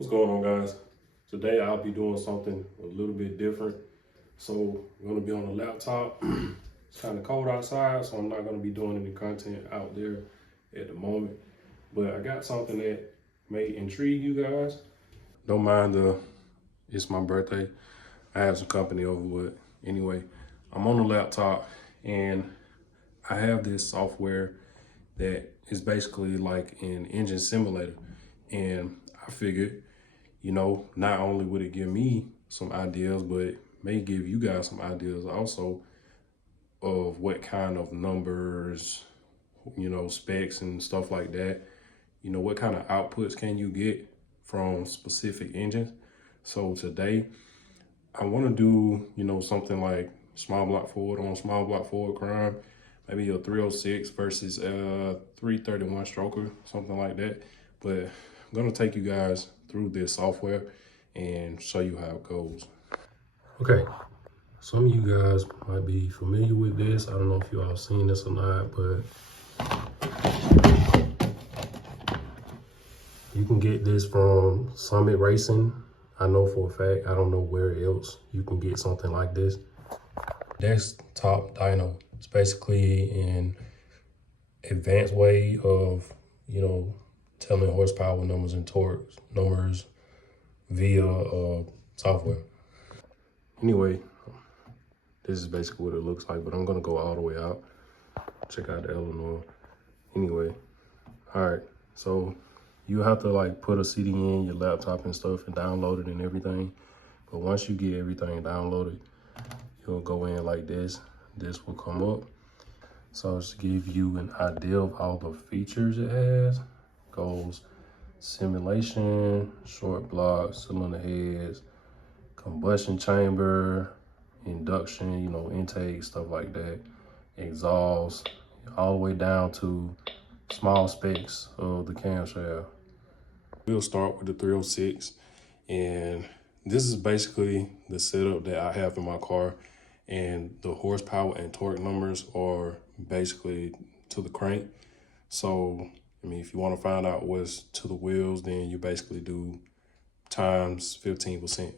What's going on, guys? Today I'll be doing something a little bit different. So I'm gonna be on the laptop. It's kind of cold outside, so I'm not gonna be doing any content out there at the moment. But I got something that may intrigue you guys. Don't mind it's my birthday. I have some company over, but anyway, I'm on the laptop and I have this software that is basically like an engine simulator. And I figured, not only would it give me some ideas, but may give you guys some ideas also of what kind of numbers, specs and stuff like that. What kind of outputs can you get from specific engines? So today I want to do, something like small block Ford on small block Ford crime, maybe a 306 versus a 331 stroker, something like that. But I'm going to take you guys through this software and show you how it goes. Okay, some of you guys might be familiar with this. I don't know if you all seen this or not, but you can get this from Summit Racing. I know for a fact, I don't know where else you can get something like this. Desktop dyno. It's basically an advanced way of, telling horsepower numbers and torque numbers via software. Anyway, this is basically what it looks like, but I'm gonna go all the way out. Check out the Illinois. Anyway, all right, so you have to like put a CD in your laptop and stuff and download it and everything. But once you get everything downloaded, you'll go in like this. This will come up. So just to give you an idea of all the features it has, goes simulation, short block, cylinder heads, combustion chamber, induction, intake, stuff like that, exhaust, all the way down to small specs of the camshaft. We'll start with the 306, and this is basically the setup that I have in my car, and the horsepower and torque numbers are basically to the crank. So, if you want to find out what's to the wheels, then you basically do times 15%.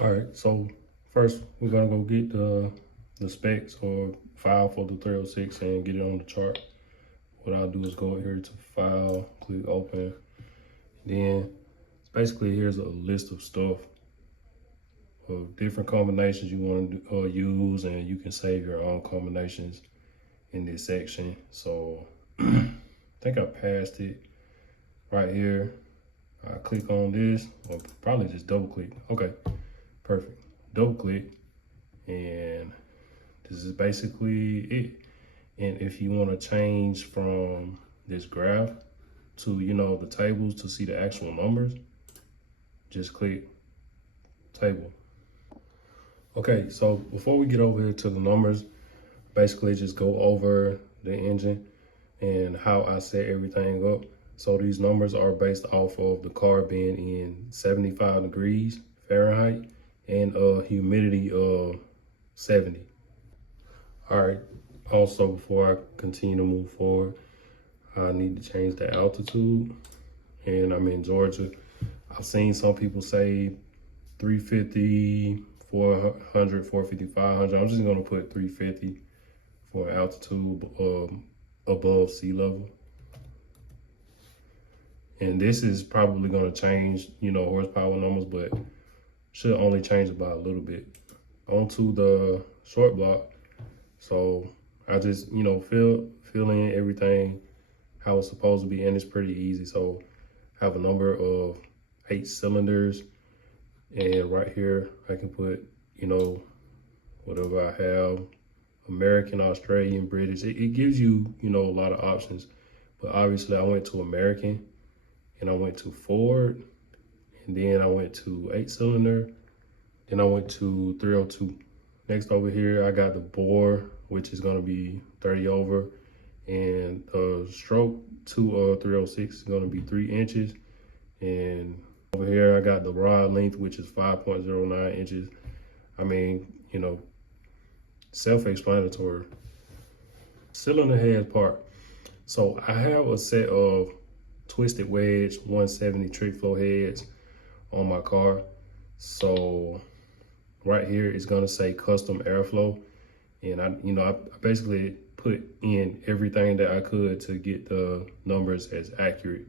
All right, so first we're gonna go get the specs or file for the 306 and get it on the chart. What I'll do is go here to file, click open. Then basically here's a list of stuff of different combinations you want to use, and you can save your own combinations in this section. So I think I passed it right here. I click on this, or probably just double click. Okay, perfect. Double click, and this is basically it. And if you want to change from this graph to, the tables to see the actual numbers, just click table. Okay, so before we get over here to the numbers, basically just go over the engine and how I set everything up. So these numbers are based off of the car being in 75 degrees Fahrenheit and a humidity of 70. All right, also before I continue to move forward, I need to change the altitude, and I'm in Georgia. I've seen some people say 350, 400, 450, 500. I'm just gonna put 350 for altitude above sea level. And this is probably gonna change, horsepower numbers, but should only change about a little bit. Onto the short block. So I just, fill in everything how it's supposed to be, and it's pretty easy. So I have a number of 8 cylinders, and right here I can put, whatever I have, American, Australian, British. It gives you, a lot of options. But obviously I went to American, and I went to Ford, and then I went to 8 cylinder, then I went to 302. Next over here, I got the bore, which is gonna be 30 over, and the stroke to 306 is gonna be 3 inches. And over here, I got the rod length, which is 5.09 inches. Self-explanatory. Cylinder head part. So I have a set of twisted wedge 170 trick flow heads on my car. So right here it's gonna say custom airflow, and I basically put in everything that I could to get the numbers as accurate.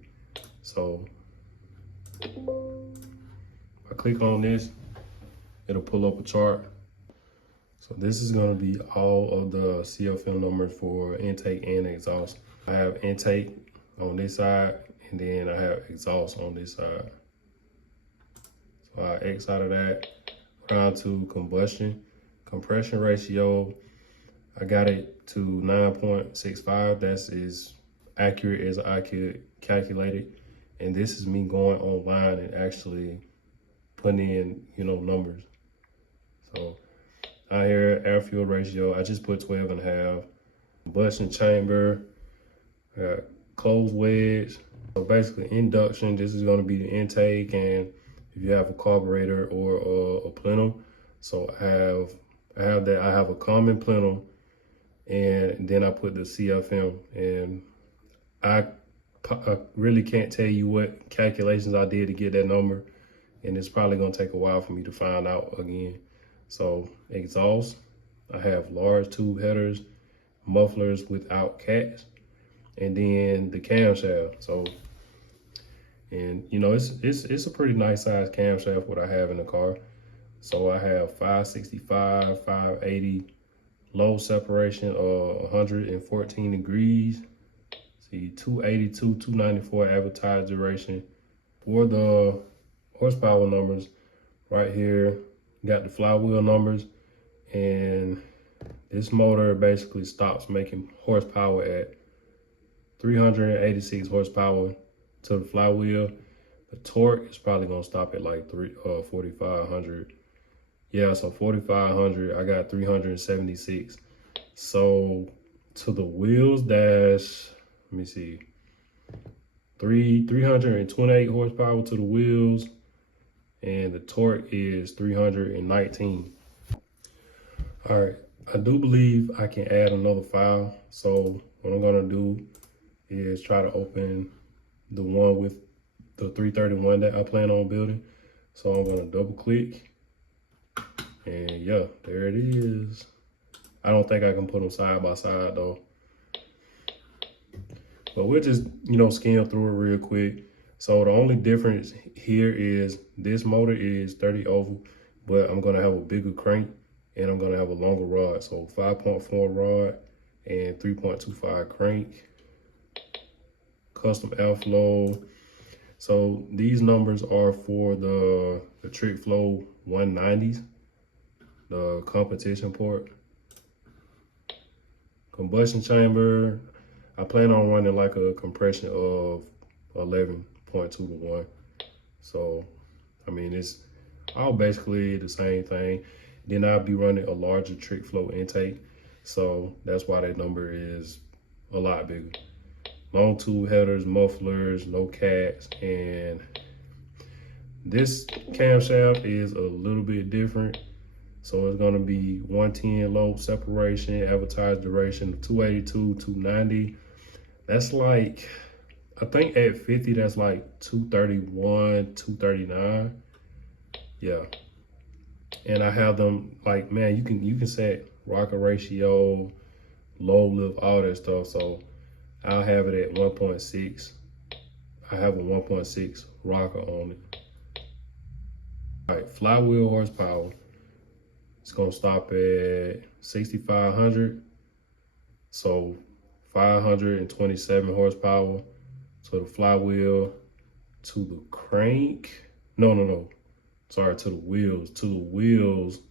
So if I click on this, it'll pull up a chart. So this is gonna be all of the CFM numbers for intake and exhaust. I have intake on this side, and then I have exhaust on this side. So I X out of that, down to combustion. Compression ratio, I got it to 9.65. That's as accurate as I could calculate it. And this is me going online and actually putting in, numbers. So out here, air fuel ratio, I just put 12.5. Combustion chamber, closed wedge. So basically induction, this is gonna be the intake, and if you have a carburetor or a plenum. So I have that, I have a common plenum, and then I put the CFM, and I really can't tell you what calculations I did to get that number, and it's probably gonna take a while for me to find out again. So exhaust, I have large tube headers, mufflers without cats, and then the camshaft. So, and it's a pretty nice size camshaft what I have in the car. So I have 565, 580, low separation of 114 degrees. See, 282, 294 advertised duration. For the horsepower numbers, right here, got the flywheel numbers, and this motor basically stops making horsepower at 386 horsepower to the flywheel. The torque is probably gonna stop at like 4,500. Yeah, so 4,500, I got 376. So to the wheels, that's, let me see, 328 horsepower to the wheels, and the torque is 319. All right, I do believe I can add another file. So what I'm gonna do is try to open the one with the 331 that I plan on building. So I'm gonna double click, and yeah, there it is. I don't think I can put them side by side though. But we'll just, skim through it real quick. So the only difference here is this motor is 30 oval, but I'm gonna have a bigger crank, and I'm gonna have a longer rod. So 5.4 rod and 3.25 crank. Custom airflow. So these numbers are for the Trick Flow 190s, the competition port. Combustion chamber, I plan on running like a compression of 11.2 to 1. So, I mean, it's all basically the same thing. Then I'll be running a larger Trick Flow intake. So that's why that number is a lot bigger. Long tube headers, mufflers, no cats, and this camshaft is a little bit different. So it's gonna be 110 low separation, advertised duration of 282, 290. That's like, I think at 50, that's like 231, 239. Yeah. And I have them like, man, you can set rocker ratio, low lift, all that stuff. So I'll have it at 1.6. I have a 1.6 rocker on it. All right, flywheel horsepower. It's gonna stop at 6,500. So 527 horsepower to the flywheel, to the crank. No. Sorry, to the wheels. To the wheels,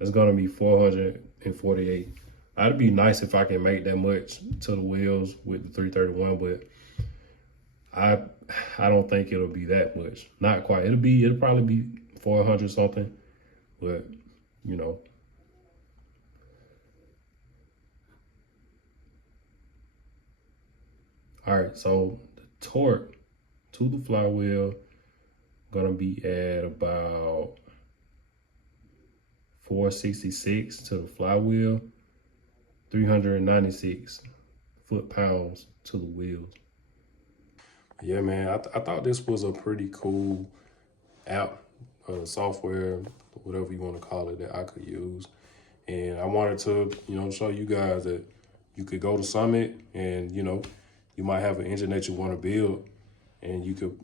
it's gonna be 448. It'd be nice if I can make that much to the wheels with the 331, but I don't think it'll be that much. Not quite. It'll probably be 400 something, but All right, so the torque to the flywheel gonna be at about 466 to the flywheel, 396 foot-pounds to the wheels. Yeah, man, I thought this was a pretty cool app, software, whatever you want to call it, that I could use. And I wanted to, show you guys that you could go to Summit and, you might have an engine that you want to build and you could,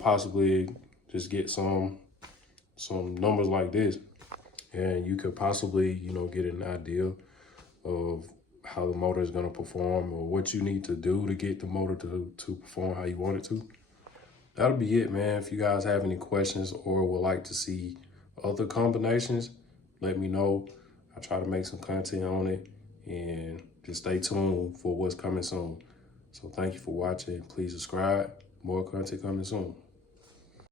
possibly just get some numbers like this. And you could possibly, get an idea of how the motor is going to perform or what you need to do to get the motor to perform how you want it to. That'll be it, man. If you guys have any questions or would like to see other combinations, let me know. I try to make some content on it, and just stay tuned for what's coming soon. So thank you for watching. Please subscribe. More content coming soon.